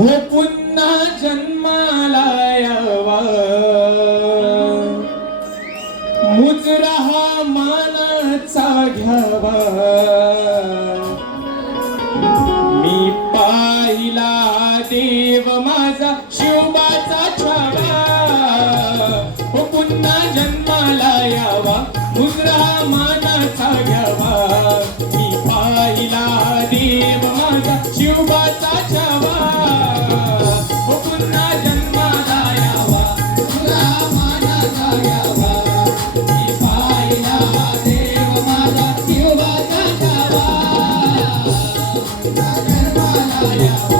हो पुन्हा जन्माला यावा, मुजरा हा मानाचा घ्यावा. मी पाहिला देव माझा शिवबाचा छावा, हो पुन्हा जन्माला यावा, मुजरा हा मानाचा घ्यावा. मी पाहिला देव माझा शिवबाचा छावा, हो पुन्हा जन्माला यावा, मुजरा हा मानाचा घ्यावा. मी पाहिला देव माझा शिवबाचा छावा, जन्माला यावा.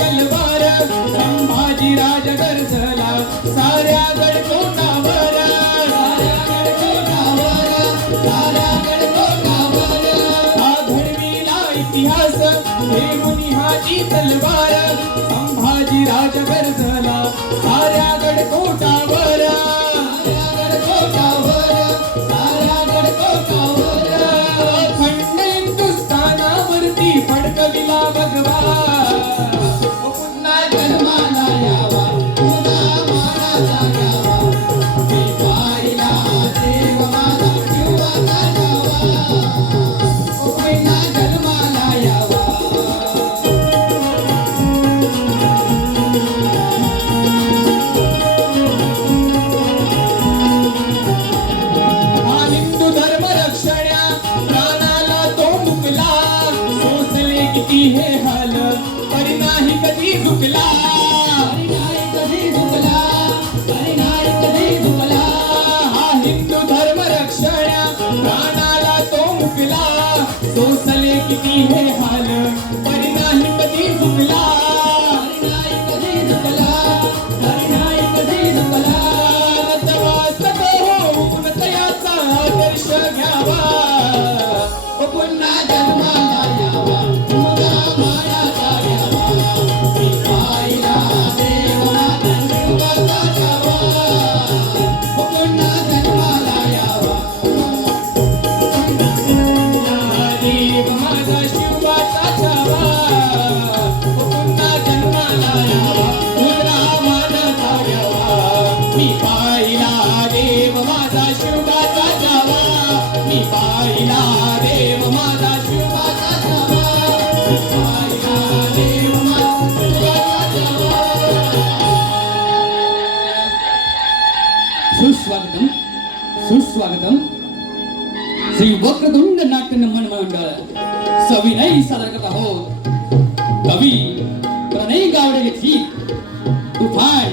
तलवार संभाजी राज गरजला साऱ्या गडकोटावर, साऱ्या गडकोटावर, साऱ्या गडकोटावर. हा घडविला इतिहास देऊन हाती तलवार संभाजी राज गरजला साऱ्या गडकोटावर, साऱ्या गडकोटावर, साऱ्या गडकोटावर. अखंड हिंदुस्थानावरती फडकविला भगवा, जन्माला यावा, पुन्हा मानाचा घ्यावा. मी पाहिला देव माझा शिवबाचा छावा, पुन्हा जन्माला यावा. हा हिंदू धर्म रक्षण्या प्राणाला तो मुकला, सोसले किती हे हाल तरी नाही कधी झुकला, तरी नाही कधी झुकला, तरी नाही कधी झुकला. हा हिंदू धर्म रक्षण्या प्राणाला तो मुकला, सोसले किती हे हाल तरी नाही कधी झुकला, तरी नाही कधी झुकला, तरी नाही कधी झुकला. नतमस्तक होऊन तयाचा आदर्श घ्यावा, पुन्हा जन्माला यावा, मुजरा मानाचा घ्यावा. मी पाहिला देव माझा शिवबाचा छावा, पुन्हा जन्माला यावा. देव माझा शिवबाचा छावा, पुन्हा जन्माला यावा, मुजरा मानाचा घ्यावा. मी पाहिला देव माझा शिवबाचा छावा, मी पाहिला देव माझा शिवबाचा छावा, मी पाहिला देव माझा शिवबाचा छावा. सुस्वागतम सुस्वागतम. श्री वक्रतुंड नाट्य मंडळ सविनय सादर करत आहोत कवी प्रणय गावडे लिखित तुफान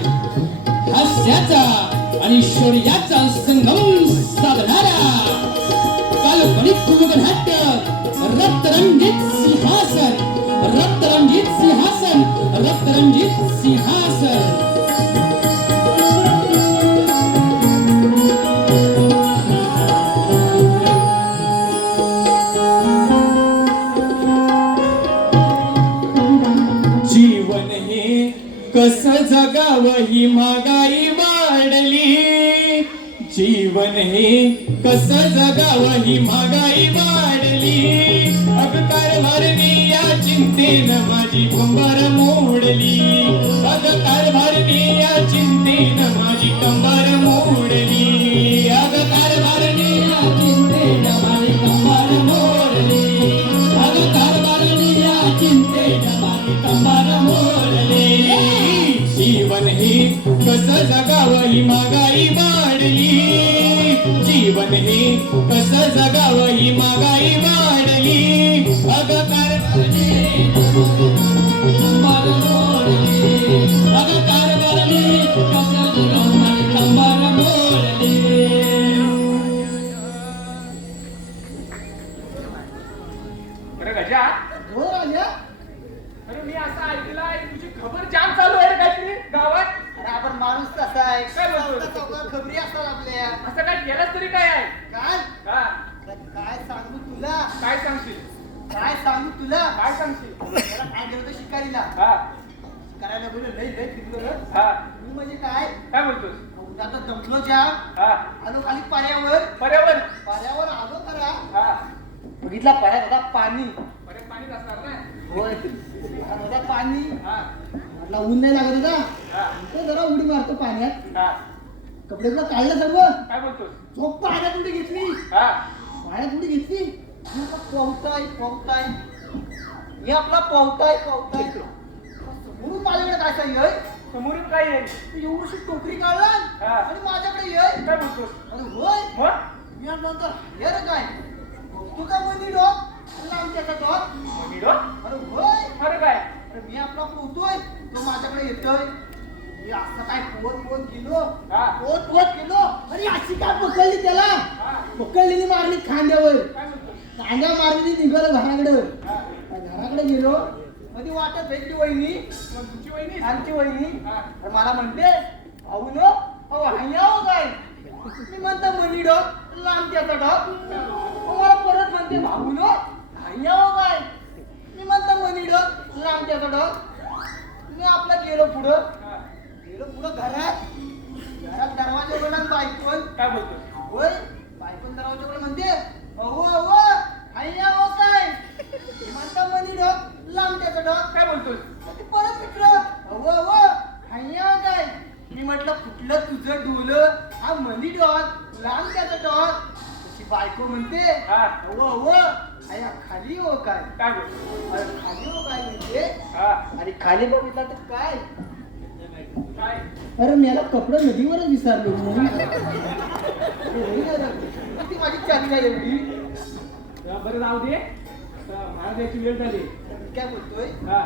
हास्याचा आणि शौर्याचा संगम साधणारा काल्पनिक नाट्य रक्तरंजित सिंहासन, रक्तरंजित सिंहासन, रक्तरंजित सिंहासन. जीवन हे कसं जगावं ही महागाई वाढली, जीवन हे कसं जगावं ही महागाई वाढली. अग कारभारणी या चिंतेनं माझी कंबर मोडली, अग कारभारणी या चिंतेनं माझी कंबर मोडली, अग कारभारणी या चिंतेनं माझी कंबर मोडली, अग कारभारणी या चिंतेनं माझी कंबर मोडली. जीवन हे कसं जगावं ही महागाई वाढली, जीवन हे कसं जगावं ही महागाई वाढली. अग कारभारणी कंबर मोडली, अग कारभारणी कसं जगावं माझी कंबर मोडली. गजा हो राजा. अरे मी असं ऐकलंय तुझी खबर जाम चालू आहे रे काहीतरी गावात. अरे आपण माणूस तसा आहे, काय बोलतोय? चौकात खबरी असतात आपल्या. असं काय केलंच तरी काय आहे? काय हा काय सांगू तुला, काय सांगशील? काय सांगू तुला. काय सांगशील? त्याला काय केलं मी आता दमलो ज्या हा आलो खाली पाण्यावर पर्यावरण पाण्यावर आलो खरा हा बघितला पाण्यात होता पाणी पर्यात पाणीच असणार ना होय पाण्यात होता पाणी हा म्हटलं ऊन नाही लागत होता हा तो जरा उडी मारतो पाण्यात हा कपडे तुला काढलं सर्व काय बोलतोस झोप पाण्यात उडी घेतली हा पाण्यात उडी घेतली मी आपला पोहताय मी आपला पोहताय समोरून माझ्याकडे काय सांग समोरून काय येईल एवढीशी टोकरी काढला हा. आणि माझ्याकडे ये काय बोलतोस अरे होय मग मी म्हटलं तर हे रे काय तू का मनी डॉग आमच्याचा डॉग मग अरे होय अरे काय अरे मी आपला पोहतोय तो माझ्याकडे येतोय मी असं काय पोहत गेलो हा. पोहत गेलो आणि अशी काय पकडली त्याला हा पकडलेली मारली खांद्यावर काय बोलतोस कांद्या मारली निघालं घराकडे हा घराकडे गेलो मध्ये वाटत भेटली वहिनी मग तुमची वहिनी आमची वहिनी हा. तर मला म्हणते अहो न अहो हाय हो काय मी म्हणतो मनी डॉग लांबच्याचा डॉग मला परत म्हणते भाऊ न हाय हो काय मी म्हणतो मनी डॉग लांबच्याचा डॉग मी आपला गेलो पुढं हा. घरात दरवाजा उघडला बायकोन काय बोलतोस होय बायकोन दरवाजा उघडला म्हणते अहो अहो हाय हो काय मी म्हणतो मनी डॉग लांबच्याचा डॉग काय बोलतोस ते परत विचारलं अहो अहो हाय काय मी म्हटलं कुठलं तुझं डोलं हा मनी डॉग लांब त्याचं डॉग तशी बायको म्हणते हा. अहो अहो आया खाली हो काय काय बोलतोस अरे खाली हो काय म्हणते हा अरे खाली बघितला तर काय काय अरे मी याला कपडे नदीवरच विसरलो ती माझी चर्चा एवढी बरं जाऊ दे महाराज याची वेळ झाली मी काय बोलतोय हा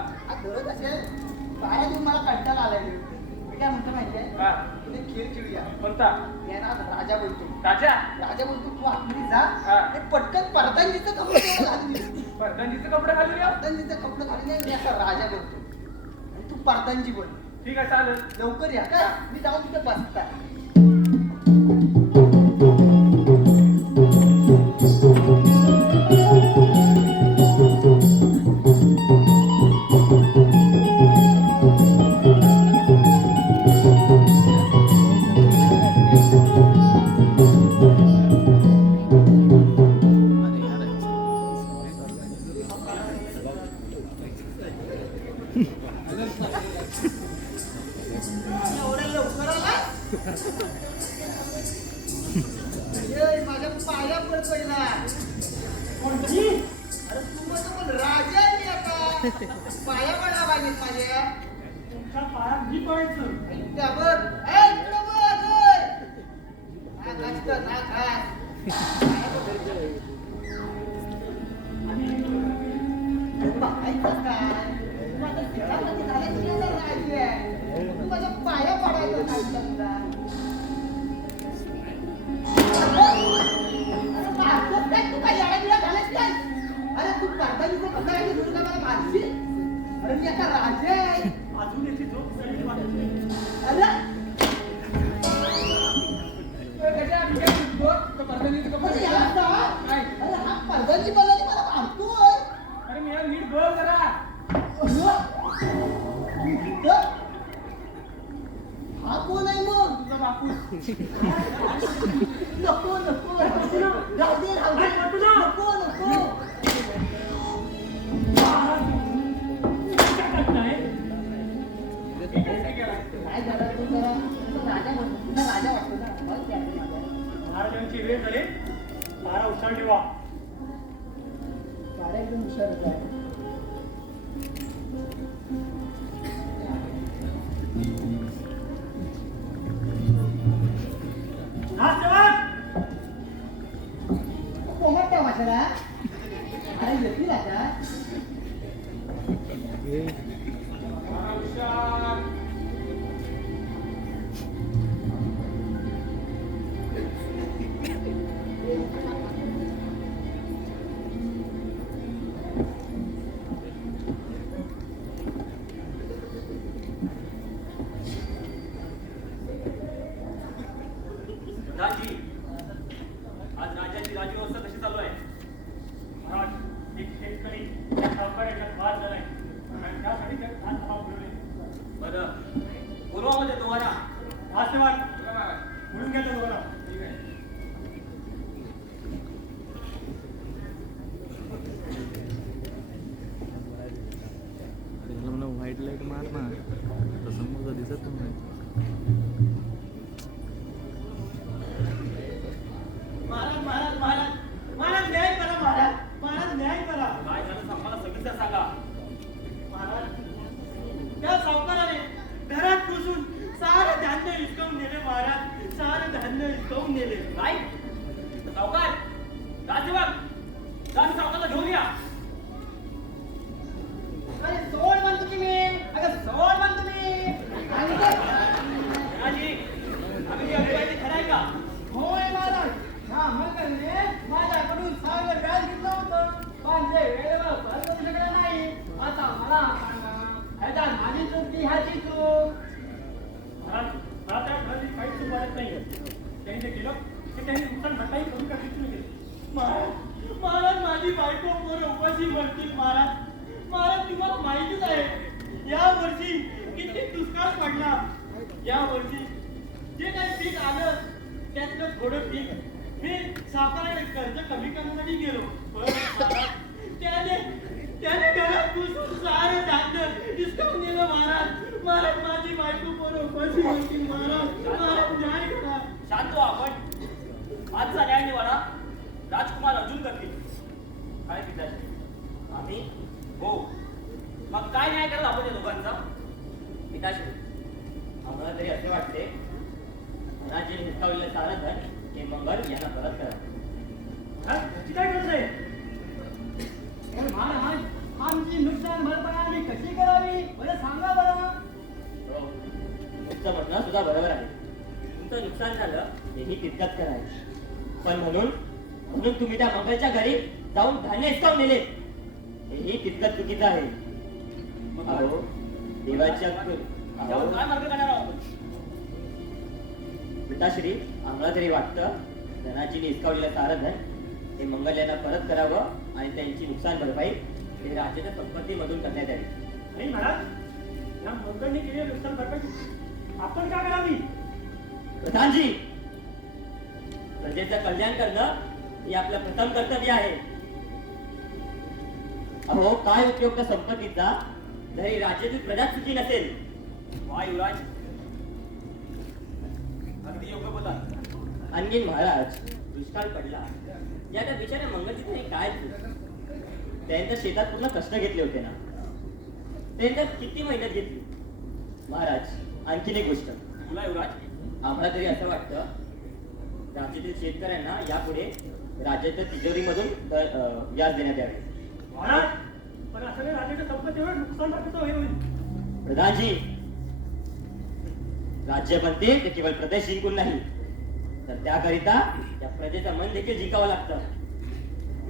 धरत असेल बाहेर येऊन मला कंटाळा आलाय मी काय म्हणतो माहितीये हा तुला खेळ खेळूया कोणता मी ना राजा बोलतो राजा राजा बोलतो तू आपली जा हा. आणि पटकन परदांजीचं कपडे घालून ये. परदांजीचे कपडे घालून या परदांजीचं कपडे घालून ये, मी असा राजा बोलतो आणि तू परदांजी बोल ठीक आहे चालेल लवकर या काय मी जाऊन तिथे बसता एवढ्या लवकर आला ए, माझ्या पाया पड पहिला कोणती अरे तू माझं पण राजा आहे मी आता पाया पडला पाहिजे माझ्या तुमच्या पायात मी पडायचं त्यावर ए, इकडं बघ, ए. नाक घास, नाक घास. पाया पड. बघायचं काय? तू माझ्या घरामध्ये झालं की नाही राजा आहे? तू माझ्या पाया पडायचं सांगितलं तुला. अरे मारतोस काय? तू काय येडा-बिडा झालायस काय? अरे तू परदानीचं कपडे घालून तुला काय मला मारशील? अरे मी आता राजा आहे. अजून याची झोप सगळी वाटते अरे गजा मी काय बोलतो तो परदांजीचे कपडे अरे घाल. याला सांग. काय अरे हा परदानी बोलायला मला मारतोय. अरे मी नीट बोल जरा हा कोण आहे मग तुझा बापूस नको नको राहू दे नको नको काय झालं तू जरा राजा म्हणतो तुला राजा वाटतो ना बघ ते आता माझ्या. महाराजांची वेळ झाली तारा उचल ठेवा सारे एकदम हुशार आहे कोमट ठेव माझ्याला अरे घेतली राजा राजी आज राज्याची राजव्यवस्था कशी चालू आहे महाराज एक शेतकरी त्या सावकाराच्या बाद झालाय आणि त्यासाठी त्यात धान भाव मिळवले बरं पूर्वामध्ये तुम्हाला असं वाट म्हणून घ्या तुम्हाला व्हाईट लाईट मार ना तसं मग दिसत नाही. महाराज महाराज महाराज महाराज न्याय करा महाराज महाराज न्याय करा काय झालं आम्हाला सविस्तर सांगा. महाराज त्या सावकाराने घरात घुसून सारं धान्य हिसकावून नेले महाराज सारं धान्य हिसकावून नेले काय सावकार राजसेवक जाऊन सावकारला घेऊन या. अरे सोड म्हणतो की मी अगं सोड म्हणतो मी आणि ते- धनाजी आम्ही जी अभिप्राय खरं आहे का? होय महाराज हा मंगलने माझ्याकडून सारं व्याज घेतलं होतं पण ते वेळेवर परत करू शकले नाही. आता मला सांगा ह्याच्यात माझी चूक की ह्याची चूक महाराज मला त्या घराची काहीच चूक वाटत नाही. त्यांनी जे केलं ते त्यांनी नुकसान भरपाई करून का तुम्ही केलं. महाराज महाराज माझी बायको पोरं उपाशी मरतील महाराज महाराज तुम्हाला माहितीच आहे या वर्षी किती दुष्काळ पडला. या वर्षी जे काही पीक आलं त्यातलं थोडं पीक मी सावकाराकडे कर्ज कमी करण्यासाठी गेलो पण महाराज, त्याने घरात घुसून सारं धान्य हिसकावून नेलं महाराज महाराज माझी बायको पोरं उपाशी मरतील महाराज महाराज न्याय करा. शांत व्हा आपण. आजचा न्याय निवाडा राजकुमार अर्जुन करतील. काय पिताजी आम्ही हो मग काय न्याय करायला आपण या दोघांचा? पिताजी आम्हाला तरी असे वाटते धनाजी हिसकावलेलं सारं धन हे मंगल यांना परत करा. महाराज त्याची काय गरज आहे? तर महाराज आमची नुकसान भरपाई आम्ही कशी करावी बरं सांगा बरं. हो तुमचं म्हणणं सुद्धा बरोबर आहे. तुमचं नुकसान झालं हेही तितकंच करायचं पण म्हणून तुम्ही त्या मंगलच्या घरी जाऊन धान्य हिसकावून नेले हेही तितकंच चुकीचं आहे. अहो देवाच्या त्यावर काय मार्ग काढणार आहोत? पिताश्री आम्हाला तरी वाटतं धनाजीने हिसकावलेलं सारं धन हे मंगल यांना परत करावं आणि त्यांची नुकसान भरपाई हे राज्याच्या संपत्तीमधून करण्यात यावी. नाही महाराज या मंगळने केलेली नुकसान भरपाई आपण का करावी? प्रधानजी प्रजेचं कल्याण करणं हे आपलं प्रथम कर्तव्य आहे. अहो काय उपयोग त्या संपत्तीचा जरी राज्यातील प्रजा सुखी नसेल. वा युवराज अगदी योग्य बोला. आणखीन महाराज दुष्काळ पडला या त्या बिचाऱ्या मंगलजीने काय केलं? त्यांनी तर शेतात पूर्ण कष्ट घेतले होते ना. त्यांनी तर किती मेहनत घेतली. महाराज आणखीन एक गोष्ट बोला युवराज. आम्हाला तरी असं वाटतं राज्यातील शेतकऱ्यांना यापुढे राज्याच्या तिजोरीमधून व्याज देण्यात यावे. महाराज पण असं नाही राज्याच्या संपत्तीवर नुकसान भरपाईचं होईल. प्रधानजी राज्य बनते ते केवळ प्रदेश जिंकून नाही तर त्याकरिता त्या प्रजेचं मन देखील जिंकावं लागतं.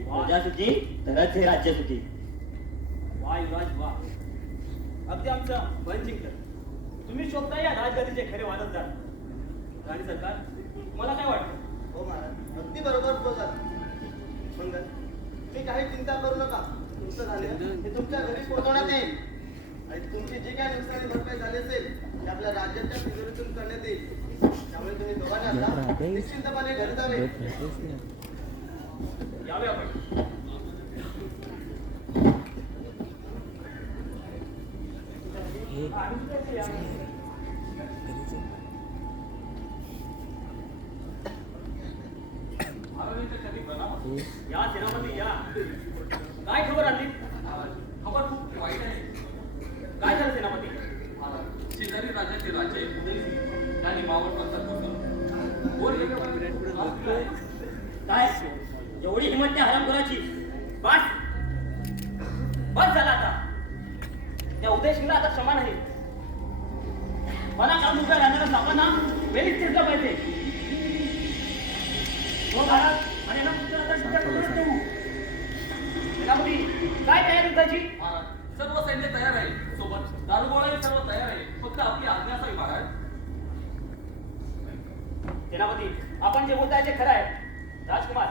प्रजा सुखी तरच हे राज्य सुखी. वा युवराज वा अगदी आमचं मन जिंकलं. तुम्ही शोधता या राजगादीचे खरे वादतदार. राणी सरकार मला काय वाटतं? हो महाराज अगदी बरोबर बोलतात. मंगल तुम्ही काही चिंता करू नका. तुमचं झालं हे तुमच्या घरी पोहोचवण्यात येईल आणि तुमची जी काही नुकसानी भरपाई झाली असेल ते आपल्या राज्याच्या तिजोरीतून करण्यात येईल. त्यामुळे तुम्ही दोघांनी आता निश्चिंतपणे घरी जावे. यावे आपण. या सेनापती या. काय खबर आणली? खबर खूप वाईट आहे. काय झालं सेनापती? शेजारी राज्याचे राजे उदयसिंह यांनी मावळ प्रांतात घुसून गोर काय एवढी हिंमत त्या हरामखोराची? बस बस झाला आता. त्या उदयसिंहला आता क्षमा नाही. मला काम उभ्या राहणाऱ्या सापांना वेळीच चिरलं पाहिजे. हो महाराज आणि ना पुढच्या आता शिक्षा करूनच देऊ. सेनापती काय तयारी करायची? सर्व सैन्य तयार आहे. सोबत दारुगोळाही सर्व तयार आहे. फक्त आपली आज्ञा असावी महाराज. सेनापती आपण जे बोलताय ते खरं आहे. राजकुमार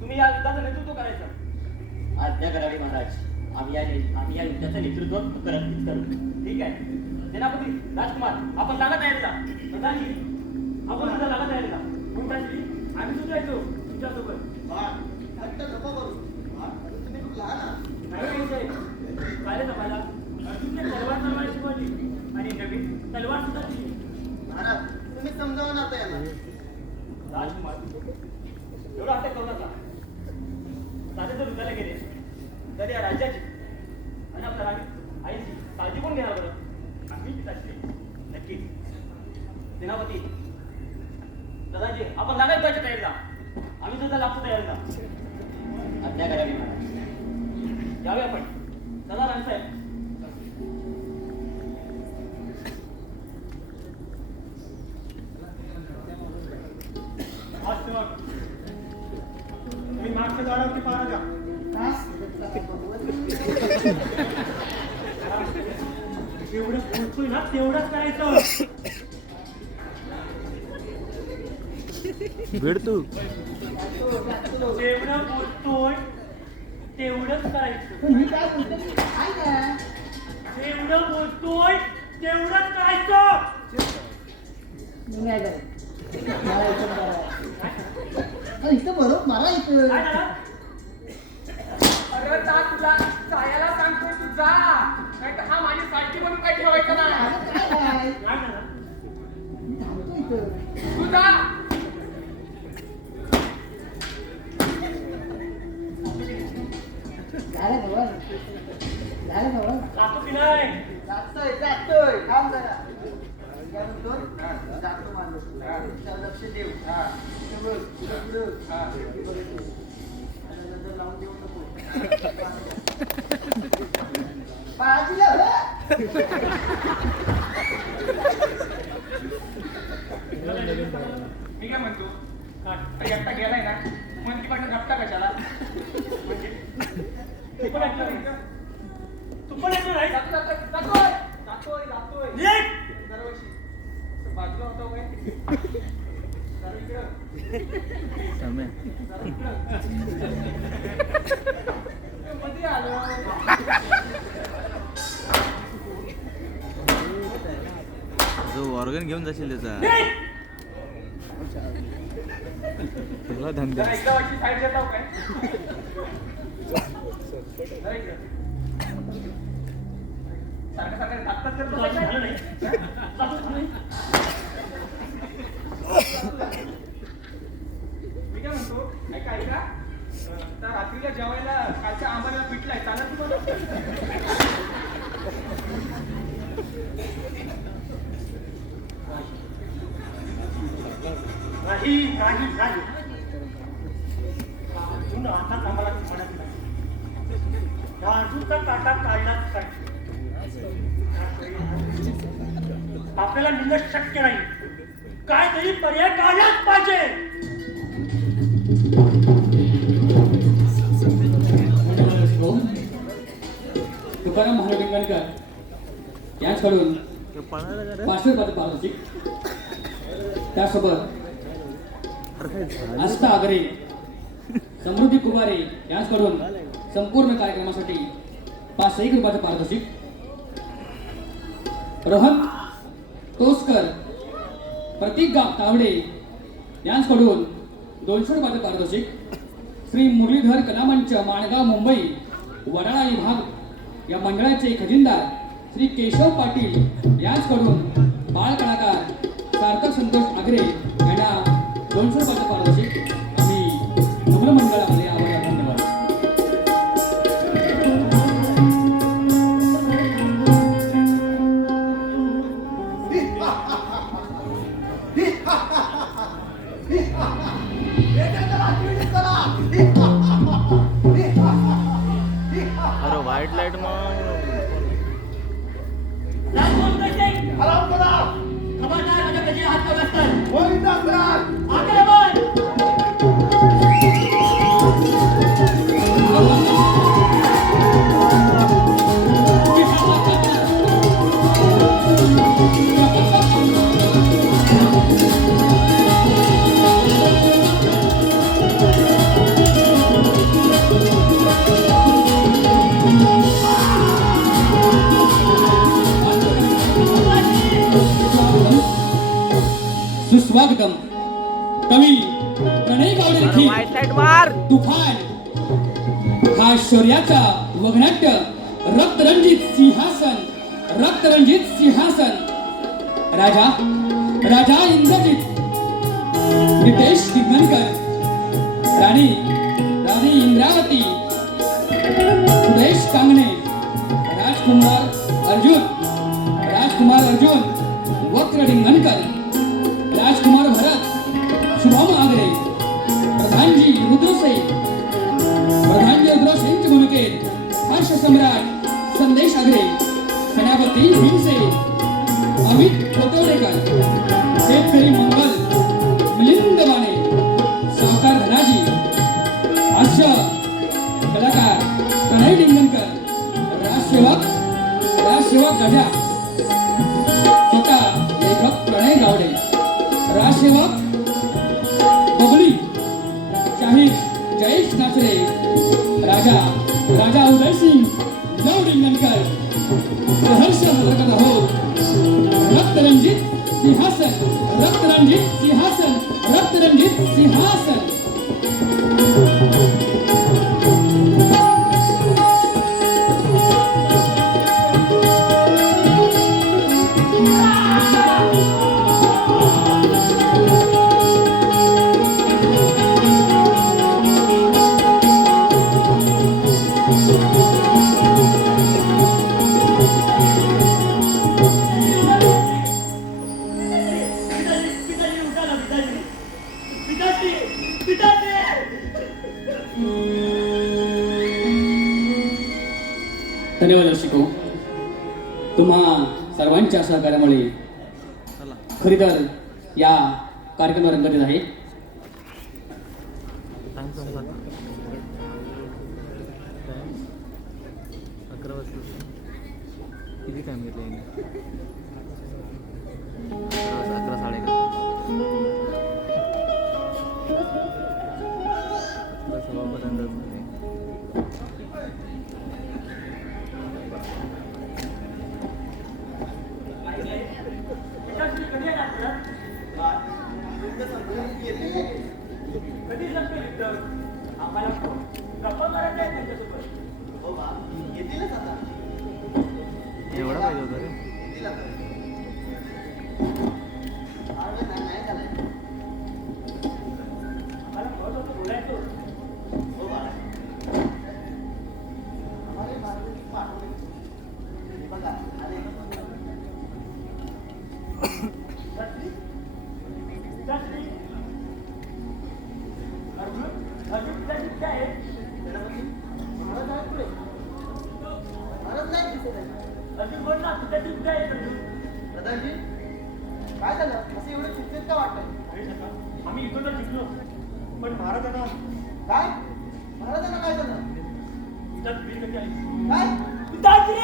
तुम्ही या युद्धाचं नेतृत्व करायचं. आज्ञा करावी महाराज. आम्ही या युद्धाचं नेतृत्व करू. ठीक आहे सेनापती राजकुमार आपण लागा तयारीला. प्रधानजी आपण सुद्धा लागत आहे का कोणताची आम्ही सुद्धा येतो तुमच्यासोबत तुम्ही खूप लहान आहात. नाही विषय काय रे मला अर्जुनने तलवार चालवायला शिकवली आणि नवीन तलवार सुद्धा दिली. महाराज तुम्ही समजावून आता यांना. राजकुमार एवढं अटक करू नका. साधे जर उद्याला गेले तर या राज्याची आणि आपल्या आईची काळजी कोण घेणार बरं? आम्ही पिताची नक्कीच. सेनापती दादाजी आपण लागायचं त्याच्या तयारीला. आम्ही सुद्धा लागतो तयारीला. आज्ञा करावी महाराज. यावे आपण दादा राणसाहेब. तुम्ही मागच्या झाडावरती पाहा का? जेवढं पोहोचतोय ना तेवढंच करायचं. भेट तू जेवढं पोहोचतोय तेवढंच करायचं. पण मी काय बोलते मी काय ना जेवढं बोलतोय तेवढंच करायचं. मी काय करेन? मला इथं बरं. इथं बरोबर मला इथं. काय झालं? अरे जा तुला जायला सांगतोय तू जा, नाही तर हा माझी सारखी म्हणून काय ठेवायचं ना. माझं काय आहे? काय झालं? मी थांबतो इथं. तू जा. झालं खबर झालं खबर जातो की नाही? जातोय थांब जरा. काय म्हणतो? जातो माणूस. त्याला लक्ष देऊ. इथं बघ, इथं पुढं. आणि नंतर लावून देऊ नको. बाजूला हो. मी काय म्हणतो, काय? आता एकटा गेलाय ना मन ती पाठवून झपटा कशाला. म्हणजे तू पण ऐकलं नाही? तू पण ऐकलं नाही? जातोय जातोय जातोय ये! दरवर्षी असं बाजूला होतो काय जरा इकडं. सम्या जरा इकडं. मध्ये आलं. जो ऑर्गन घेऊन जाशील त्याचा ये! तुला धंदा जरा एकदा वाटची साईड देता काय जरा इकडं. सारखं सारखं धाकटाच करतो तुला काय? झालं नाही? जातो की नाही? मी काय म्हणतो ऐका ऐका तर रात्रीला जेवायला कालच्या आंबाला पिटलाय चालत तुम्हाला. नाही नाही नाही अर्जुन आता आम्हाला म्हणत नाही. या अर्जुनचा काटा काढलाच पाहिजे. आपल्याला निलच शक्य नाही. काहीतरी पर्याय काढलाच पाहिजे. तुकाराम महाराज यांच्याकडून पळायला का रे? पार्श्वपात पारदर्शिक त्यासोबत आस्था आगरे समृद्धी कुमारे यांच्याकडून संपूर्ण कार्यक्रमासाठी 500 रुपयाचं पारितोषिक. रोहन तोसकर प्रतीक तावडे यांच्याकडून 200 रुपयाचं पारितोषिक. श्री मुरलीधर कलामंच माणगाव मुंबई वडाळा विभाग या मंडळाचे खजिनदार श्री केशव पाटील यांच्याकडून बाळ कलाकार सार्थक संतोष आगरे यांना 200 रुपयाचं पारितोषिक. आम्ही नम्र मंडळामध्ये आभार धन्यवाद. अरे व्हाईट लाईट मग राजकोट कसे? खबरदार माझ्या कशी हात लावलास तर. आक्रमण! सुस्वागतम. कवी प्रणय गावडे लिखित तुफान हा शौर्याचा वगनाट्य रक्तरंजित सिंहासन, रक्तरंजित सिंहासन. राजा इंद्रजित, नितेश दिग्नकर, राणी इंद्रावती, सुरेश कांगणे, राजकुमार अर्जुन, वक्र डिंगणकर, राजकुमार भरत, शुभम आगरे, प्रधानजी रुद्रसेनच्या भूमिकेत हर्ष सम्राट संदेश आगरे, सेनापती भीमसे, अमित कोतवडेकर, शेतकरी मंगल मिलिंद माने, सावकार धनाजी, हास्य कलाकार प्रणय डिंगणकर, राजसेवक गजा, स्वतः लेखक प्रणय गावडे, राजसेवक बबली, शाहीर जयेश नाचरे, राजा उदयसिंग लव डिंगणकर, सहर्ष हजरत हो. रक्तरंजित सिंहासन, रक्तरंजित सिंहासन, रक्तरंजित सिंहासन. धन्यवाद दर्शको. तुम्हा सर्वांच्या सहकार्यामुळे खरी तर या कार्यक्रमाला रंगत आहे. टाइम संपला. 11 वाजता. किती टाइम घेतला याने? 11 साडे 11 सव्वापर्यंत कधी संपेल युद्ध? आम्हाला गप्पा मारायच्या आहेत त्यांच्यासोबत. एवढा पाहिजे होता रे. आम्हाला महत्वाचं बोलायचं होतं. शास्त्री, अर्जुन पिताजी कुठे आहेत? अर्जुन बोल ना, पिताजी कुठे आहेत अर्जुन? प्रधानजी काय झालं असं एवढं चिंतेत का वाटतंय? अरे सका, आम्ही युद्धाला जिंकलो, पण महाराजांना काय महाराजांना काय झालं? युद्धात वीर कधी आली? काय पिताजी!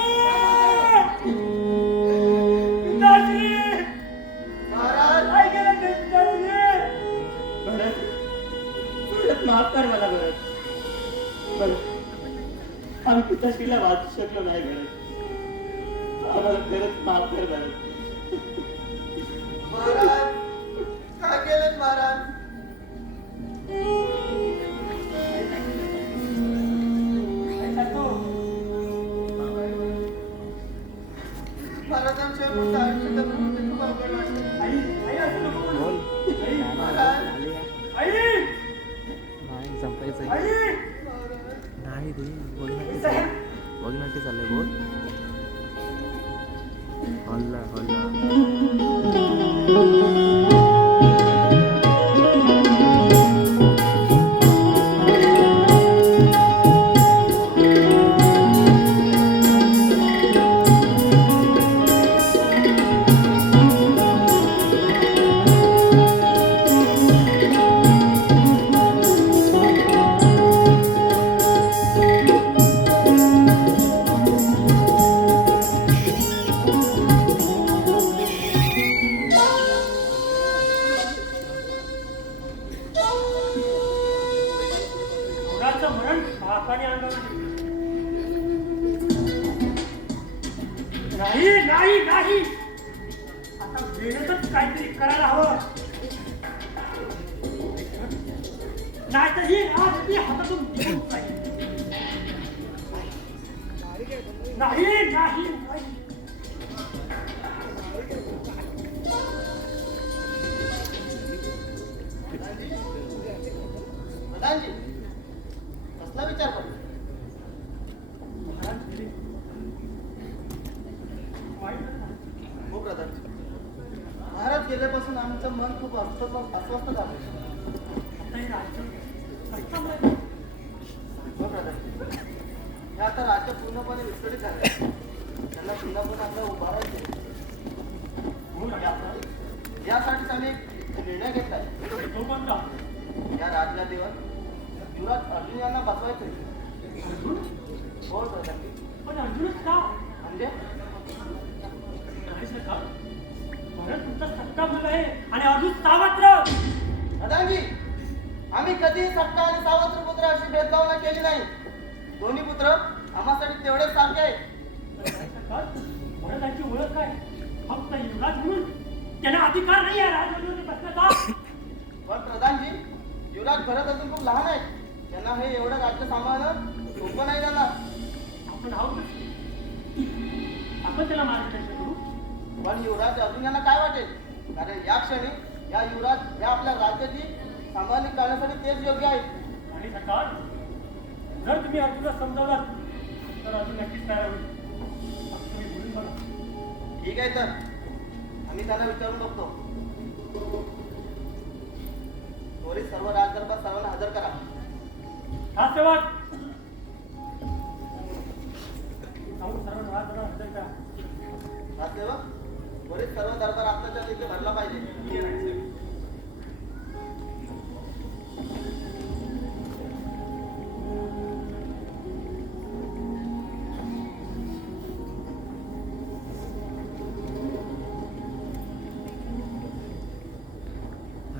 पिताजी! महाराज काय केलं ते पिताजी? भरत माफ कर मला भरत. आम्ही पिताश्रीला वाचू शकलो नाही भरत. आम्हाला खरंच माफ कर भरत. महाराज काय केलं महाराज? महाराजांच्या खूप अवघड वाटतं. आई, आई असं नको बोलू. बोल. आई, महाराज आई, नाही संपायचं आई, नाही रे. साहेब. बघनाट्य चाललंय. बोल. हल्ला. मुलाचं मरण महाकाने अंगावर नाही. आता वेळेतच काहीतरी करायला हवं. नाही तर ही राजनीती हातातून निघून जाईल. नाही नाही नाही. प्रधानजी कसला विचार करतो? महाराज गेले. वाईट झालं. हो प्रधानजी, महाराज गेल्यापासून आमचं मन खूप अस्वस्थ झालं. आता हे राज्य कष्टामुळे हो प्रधानजी, हे आता राज्य पूर्णपणे विस्कळीत झाले. त्यांना पुन्हा पुन्हा आपलं उभारायचं. हो राजा. यासाठीच आम्ही एक निर्णय घेतलाय. तो कोणता? या राजगादीवर युवराज अर्जुन यांना बसवायचं. अर्जुन? हो प्रधानजी. पण अर्जुनच का? म्हणजे नाही सरकार. भरत तुमचा सख्खा मुलगा आहे आणि अर्जुन सावत्र. प्रधानजी, आम्ही कधीही सक्का आणि सावत्र पुत्र अशी भेदभावना केली नाही. दोन्ही पुत्र आम्हासाठी तेवढेच सारखे आहेत. पण नाही सरकार. भरताची ओळख काय? फक्त युवराज म्हणून त्यांना अधिकार नाही आहे राजवटीवर बसण्याचा. पण प्रधानजी, युवराज भरत अजून खूप लहान आहेत. त्यांना हे एवढं राज्य सांभाळणं सोपं नाही जाणार. आपण आहोत. आपण त्याला मार्गदर्शन करू. पण युवराज अर्जुन यांना काय वाटेल? कारण या क्षणी या युवराज या आपल्या राज्याची सांभाळणी करण्यासाठी तेच योग्य आहेत. आणि सरकार, जर तुम्ही अर्जुनला समजावलात तर अर्जुन नक्कीच तयार होईल. फक्त तुम्ही बोलून बघा. ठीक आहे, तर आम्ही त्यांना विचारून बघतो. त्वरित सर्व राजदरबार सर्वांना हजर करा. हा सेवक जाऊन सर्व राजदरबार हजर करा. राजसेवक, त्वरित सर्व दरबार आत्ताच्या इथे भरला पाहिजे.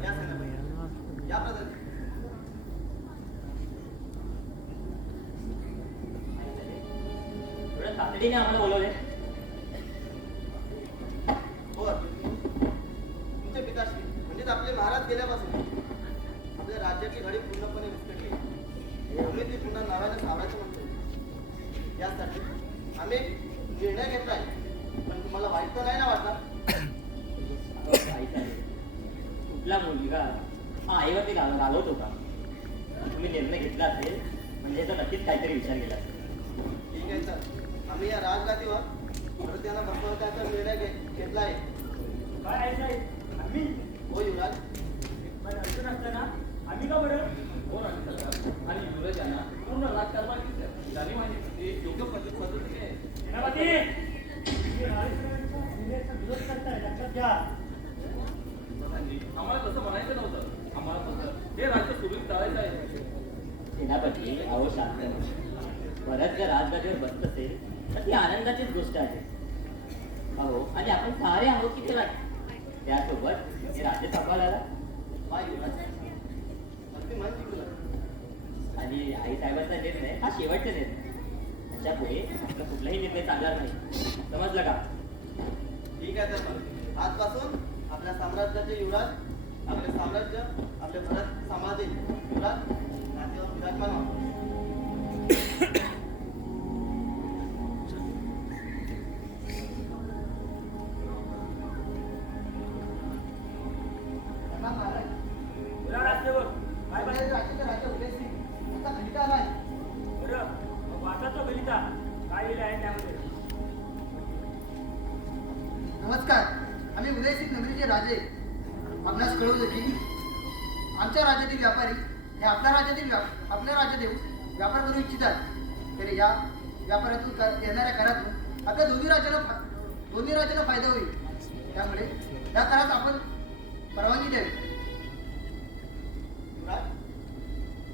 या सेनापती, या प्रधानजी. थोडं तातडीने आम्हाला बोलवले. हो अर्जुन, तुमचे पिताश्री म्हणजेच आपले महाराज गेल्यापासून आपल्या राज्याची घडी पूर्णपणे विस्कटली. आम्ही ती पुन्हा नव्याने सावरायचं म्हणतो. यासाठी आम्ही एक निर्णय घेतलाय. पण तुम्हाला वाईट तर नाही ना वाटणार? काहीच आहे. कुठला मुलगा हा आईवरती घालवत होता. तुम्ही निर्णय घेतला असेल म्हणजे याचा नक्कीच काहीतरी विचार केला असेल. ठीक आहे, तर आम्ही या राजगादीवर परत यांना बसवण्याचा निर्णय घेतला आहे. काय आहे साहेब? आम्ही हो युवराज. पण अर्जुन असताना आम्ही का बरं? हो राजकारणात आणि युवराज यांना पूर्ण राजकारणात झाली माहिती ते योग्य पद्धतीने सेनापती, तुम्ही राजकारणाचा निर्णयाचा विरोध करताय, लक्षात घ्या. आम्हाला तसं म्हणायचं नव्हतं. आम्हाला फक्त हे राज्य सुरळीत चालायचं आहे. सेनापती अहो शांत व्हा. परत जर राजगादीवर बसत असेल तर ती आनंदाचीच गोष्ट आहे. अहो आणि आपण सारे आहोत की त्याला त्यासोबत हे राज्य सांभाळायला. वा युवराज, अगदी मन जिंकलं. आणि आईसाहेबांचा निर्णय हा शेवटचा निर्णय. त्याच्या पुढे आपला कुठलाही निर्णय चालणार नाही. समजलं का? ठीक आहे, तर मग आजपासून आपल्या साम्राज्याचे युवराज आपले साम्राज्य आपले भरत सांभाळतील. युवराज राज्यावर विराजमान व्हा. त्यांना महाराज, बोला राजसेवक, काय आपल्या पाहिजे? राज्याचे राजा उदयसिंह आता घंटा आलाय. बरं, मग वाचा तो गलिता. काय लिहिलं आहे त्यामध्ये? नमस्कार, आम्ही उदयसिंह नगरीचे राजे. आपणास कळवलं की आमच्या राज्यातील व्यापारी हे आपल्या राज्यात येऊन व्यापार करू इच्छितात. तर या व्यापारातून येणाऱ्या करातून आपल्या दोन्ही राज्याला फायदा होईल. त्यामुळे या करात आपण परवानगी द्यावी.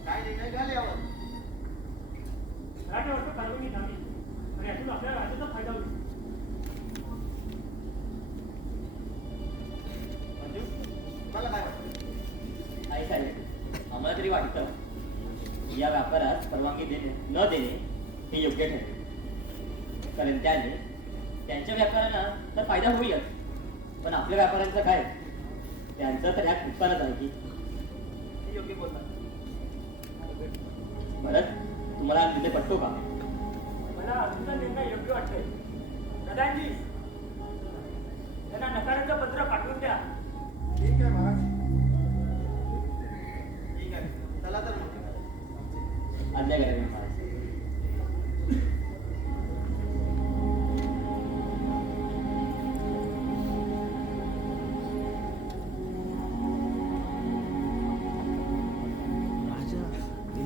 काय निर्णय घ्याल यावर? मराठ्यावर परवानगी द्यावी आणि यातून आपल्या राज्याचा फायदा होईल. मला काय वाटतं? आईसाहेब आम्हाला तरी वाटतं या व्यापारात परवानगी न देणे हे योग्य ठरेल. कारण त्याने त्यांच्या व्यापाऱ्यांना तर फायदा होईलच, पण आपल्या व्यापाऱ्यांचं काय? त्यांचं तर ह्यात नुकसानच आहे की. हे योग्य बोलतात. शकतो का? मला अर्जुनचा निर्णय योग्य वाटतोय. प्रधानजी, त्यांना नकाराचं पत्र पाठवून द्या. ठीक आहे महाराज. ठीक आहे, चला तर मग. आज्ञा करावी महाराज. राजा ते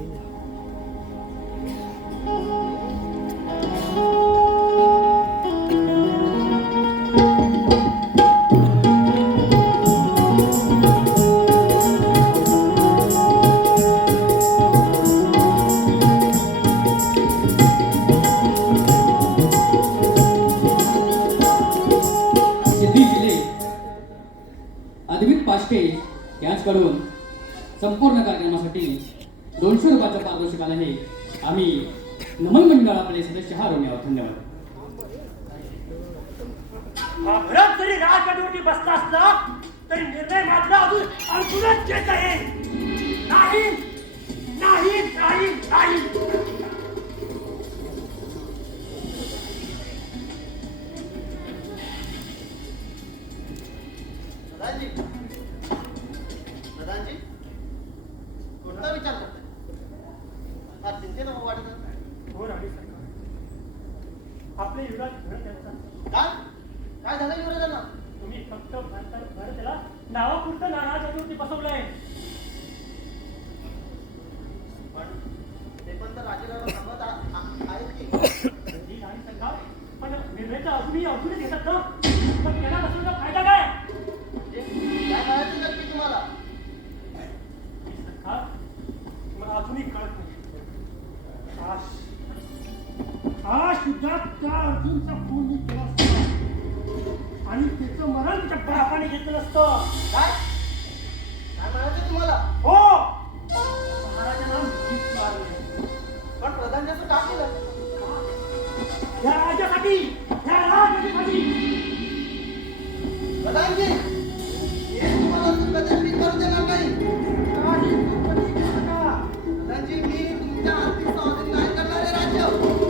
सिद्धी जिल्हे अद्वित पाष्टे यांच्याकडून संपूर्ण कार्यक्रमासाठी 200 रुपयाचं पारितोषिक आलं आहे. आम्ही नमन मंडळ आपले सदस्य हरवणे आहोत. धन्यवाद. घरात जरी राजवटी बसला असला तरी निर्णय मात्र अजून अर्जुनच घेत आहे. नाही नाही नाही नाही. प्रधानजी, प्रधानजी, कोणता विचार करताय? फार चिंतेनं वाटत आहे. हो राणी सरकार, आपले युवराज भरत यांचा काय काय झालं युवराजांना? तुम्ही फक्त भरत त्याला नावापुरतं नाराजवरती बसवलंय. पण ते पण तर राजेला सांगत आहेत की. जी राणी सरकार, पण निर्णय तर अजूनही अजूनच घेतात ना. पण त्याला बसवण्याचा फायदा काय? म्हणजे काय करायचं नक्की तुम्हाला? सरकार, मला अजूनही कळत नाही. काश युद्धात त्या अर्जुनचा खून मी केला असता आणि त्याचं मरण त्या बापाने घेतलं असतं. काय काय म्हणायचं तुम्हाला? हो, महाराजांना मीच मारले. पण प्रधानजी असं का केलं? या राज्यासाठी, या राज्यासाठी. प्रधानजी, हे तुम्हाला असं कधी करू देणार नाही. काही तू कधी केलं का? प्रधानजी, मी तुमच्या आर्थिक स्वाधीन नाही करणार आहे राज्य. अर्जुन,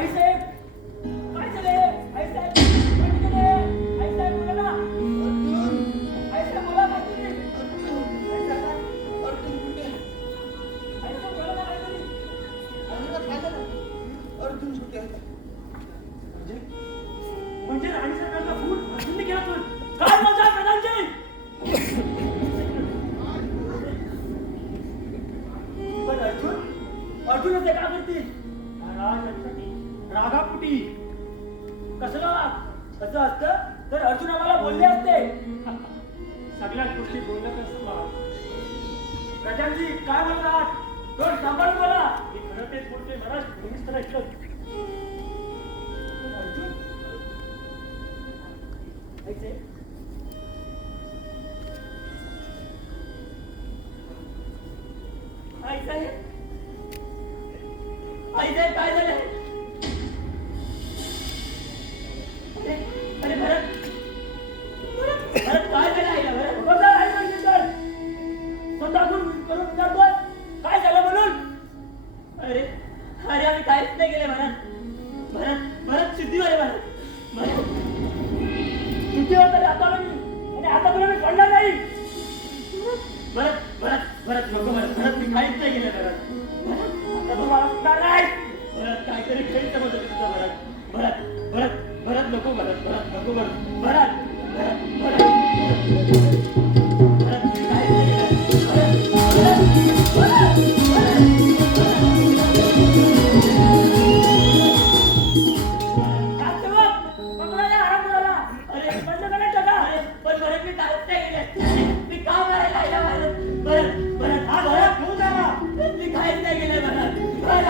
आईसाहेब, काय झाले? आईसाहेब, काय केले? आईसाहेब, बोला ना. आईसाहेब, बोला काहीतरी. आईसाहेब, अर्जुन कुठे? आईसाहेब, बोला ना काहीतरी. अर्जुनाला काय झालं? अर्जुन कुठे आहे? म्हणजे राणी सरकारचा खून अर्जुनने केला पण काय मजा आहे प्रधानजी? पण अर्जुनच ते का करतील? राजांसाठी रागापुटी. कसं असतं तर अर्जुन आम्हाला बोलले असते. सगळ्याच गोष्टी बोलत असतात. प्रधानजी काय बोलतात? दोन सांभाळून बोला. मी खरं तेच बोलतोय महाराज, नेहमीच तर ऐकलं. अर्जुन ऐकते. आईसाहेब, आईसाहेब काय झालं? अरे अरे भरत, भरत काय झालं आईला? भरत बघा आई सांगितलं. स्वतःहून करून विचारतोय काय झालं म्हणून. अरे अरे आम्ही काहीच नाही केले भरत. भरत भरत शुद्धीवर आहे भरत. भरत सुट्टीवर तरी आता आलो मी आणि आता तुला मी सोडणार नाही. भरत भरत भरत नको भरत. भरत मी काहीच नाही केलं भरत. आता तुम्हाला सुटणार नाही. भरत काहीतरी खेळ समजत तुझा भरत. भरत भरत भरत नको भरत. भरत नको भरत. भरत भरत भरत भरत मी काहीच नाही केलं. भरत भरत कास्तवक, पकडा या हरामखोराला. अरे बंद करा जगा. अरे पण भरत मी काहीच नाही केलं. मी का मारायला आईला भरत. भरत भरत हा भरत घरात घेऊन जा. मी काहीच नाही केलं भरत. भरत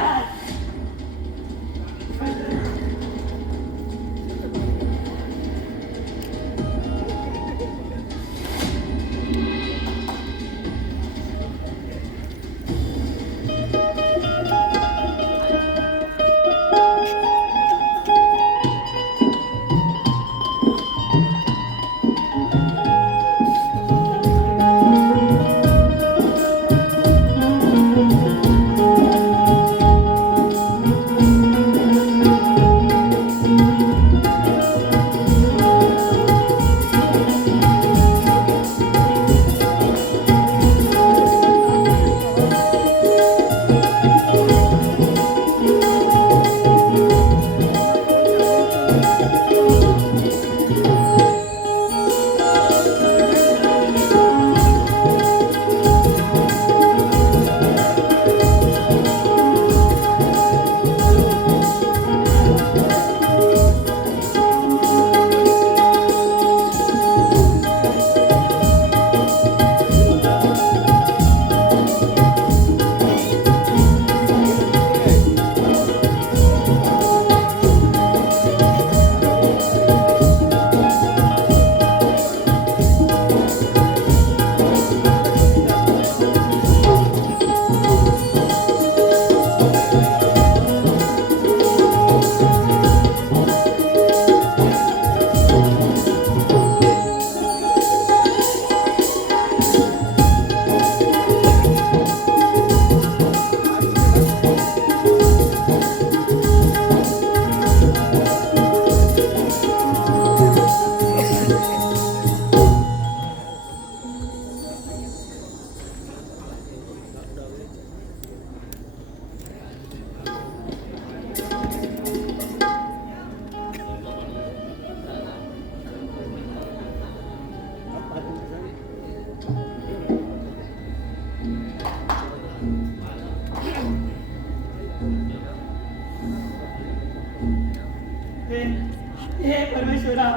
ईश्वरा,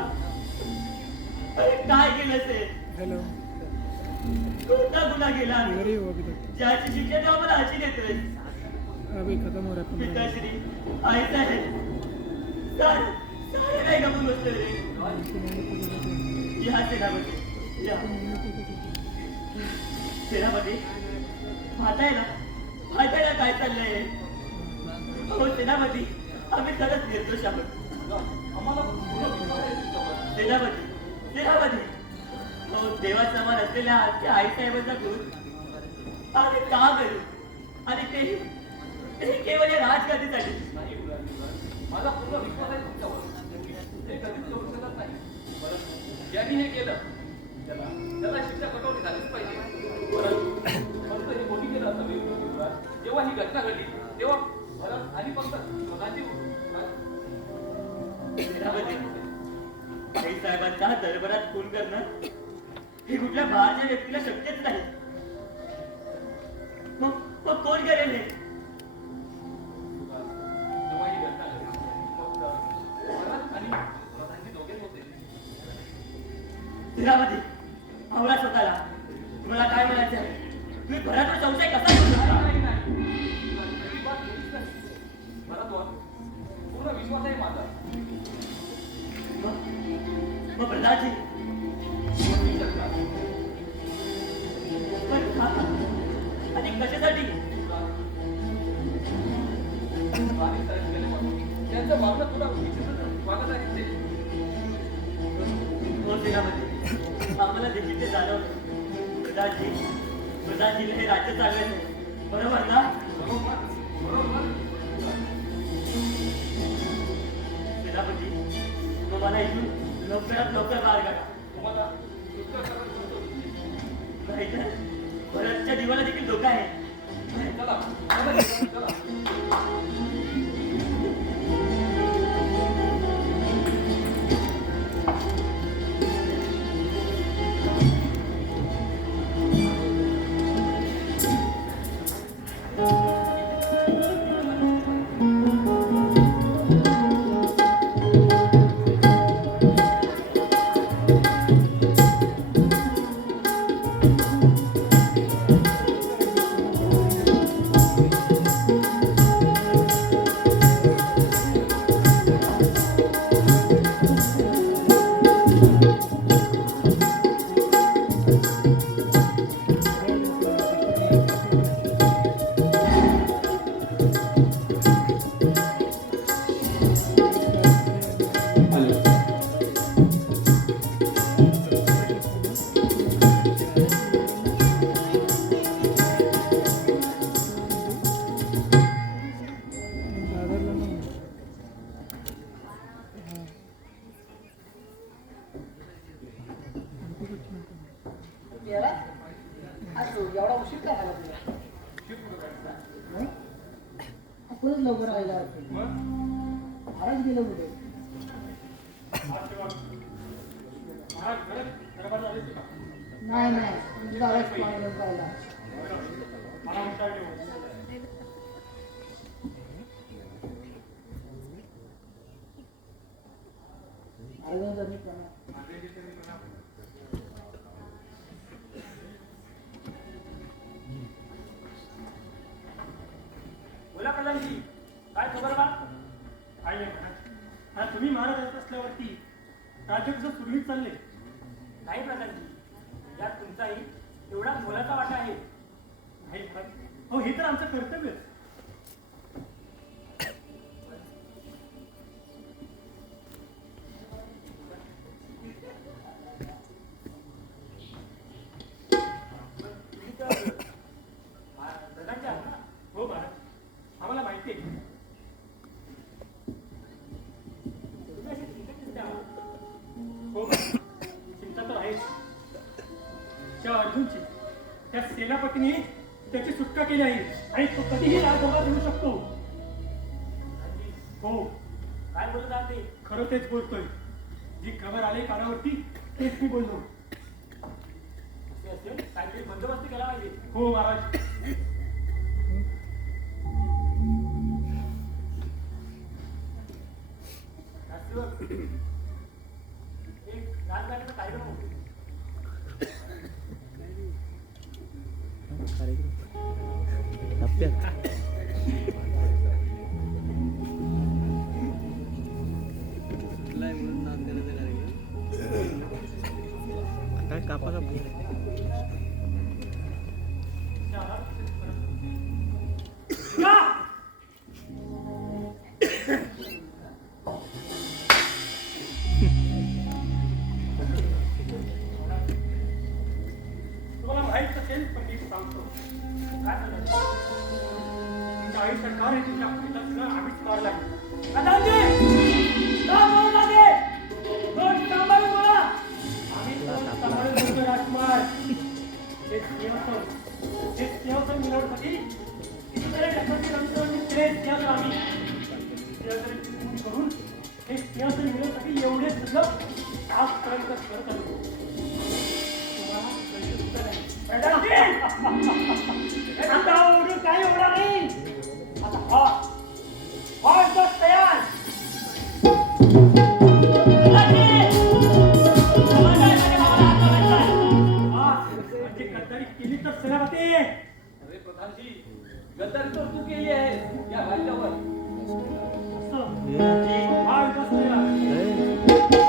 अरे काय केलं ते? हेलो कोणता गुन्हा केला घर ही हो अभी तक ज्याची शिक्षा तेव्हा मला अशी देतोय? अभी खत्म हो रहा है 15 मिनट. पिताश्री, आई साहेब, सारे काही गमून बसले रे. या सेनापती, या. सेनापती, पाहताय ना काय चाललंय? हो सेनापती, आम्ही खरंच निर्दोष आहोत. सेनापती, हो देवासमान असलेल्या आमच्या आईसाहेबांचा दूध आम्ही का करू? आणि तेही केवळ या राजगादीसाठी. माझा पूर्ण विश्वास आहे तुमच्यावर. हे कधीच करू शकत नाही. परंतु ज्यांनी हे केलं त्याला शिक्षा कठोर झालीच पाहिजे. परंतु फक्त हे कोणी केलं असावे? जेव्हा ही घटना घडली तेव्हा भरत आणि फक्त स्वतःची सेनापती, आईसाहेबांच्या दरबारात खून करणं हे कुठल्या बाहेरच्या व्यक्तीला शक्यच नाही. मग कोण करेल हे? जेव्हा ही घटना घडली फक्त भरत आणि स्वतःची दोघेच होते. सेनापती, आवडा स्वतःला. तुम्हाला काय म्हणायचं आहे? तुम्ही भराचा संशय कसा करू शकता? नाही. अजिबात मुळीच नाही. भरतवर पूर्ण विश्वास आहे माझा. मग प्रल्हादजी, कोणी शकता पण का? आणि कशासाठी? त्यांचं भावना तुला वागत आहे ते. हो सेनापती, आम्हाला देखील ते जाणवलं. प्रधानजीला हे राज्य चालवायचं बरोबर ना? बरोबर. सेनापती, मग मला इथून लवकरात लवकर बाहेर काढा. तुम्हाला सुटका करत होतो. नाहीतर भरतच्या जीवाला देखील धोका आहे. चला. गेला? आज एवढा उशीर काय झाला तुला? हं? आपणच लवकर आलेला महाराज गेलो कुठे? नाही तुझा आवाज लवकर आला. बोला प्रधानजी, काय खबर बा? काय नाही महाराज, तुम्ही महाराज असल्यावरती राज्य कसं सुरळीत चालले? नाही प्रधानजी, यात तुमचाही एवढा मोलाचा वाटा आहे. नाही महाराज, हो हे तर आमचं कर्तव्यच. प्रधानजी आहात ना? हो महाराज, आम्हाला माहिती आहे. तुम्ही अशी चिंतेत दिसते आहात. हो महाराज, चिंता तर आहेच. त्या अर्जुनची त्या सेनापतीने त्याची सुटका केली आहे आणि तो कधीही राजदरबार येऊ शकतो. हो, काय बोलत आहात ते? खरं तेच बोलतोय. जी खबर आली कानावरती तेच मी बोललो. काहीतरी बंदोबस्त केला पाहिजे. हो महाराज. त्यात काय कापा तुम्हाला माहित असेल पण मी सांगतो काय झालं तुमच्या आई सरकार तुमच्या पिताला आम्हीच मारला राजकुमार हे सिंहासन मिळवण्यासाठी करून हे सिंहासन मिळवण्यासाठी एवढे सगळं आजपर्यंत करत आलो आता ओढून काही होणार नाही आता हा एकदम तयार म्हणजे गद्दारी केली तर सेनापती अरे प्रधानजी, गद्दारी तर तू केली आहे या राज्यावर. हा एकदम तयार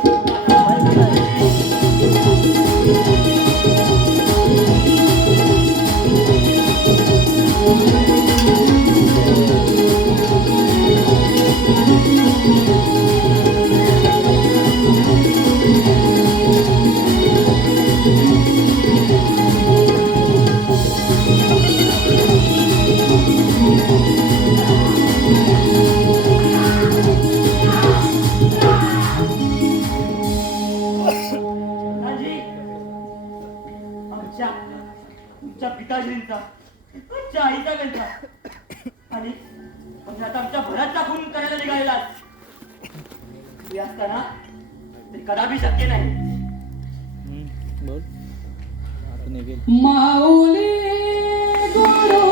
तुमच्या पिताजींचा तुमच्या आईचा त्यांचा आणि आता आमच्या भराचा खून करायला निघालेला तुम्ही असताना तरी कदापि शक्य नाही बोल आता निघेल माऊली गोड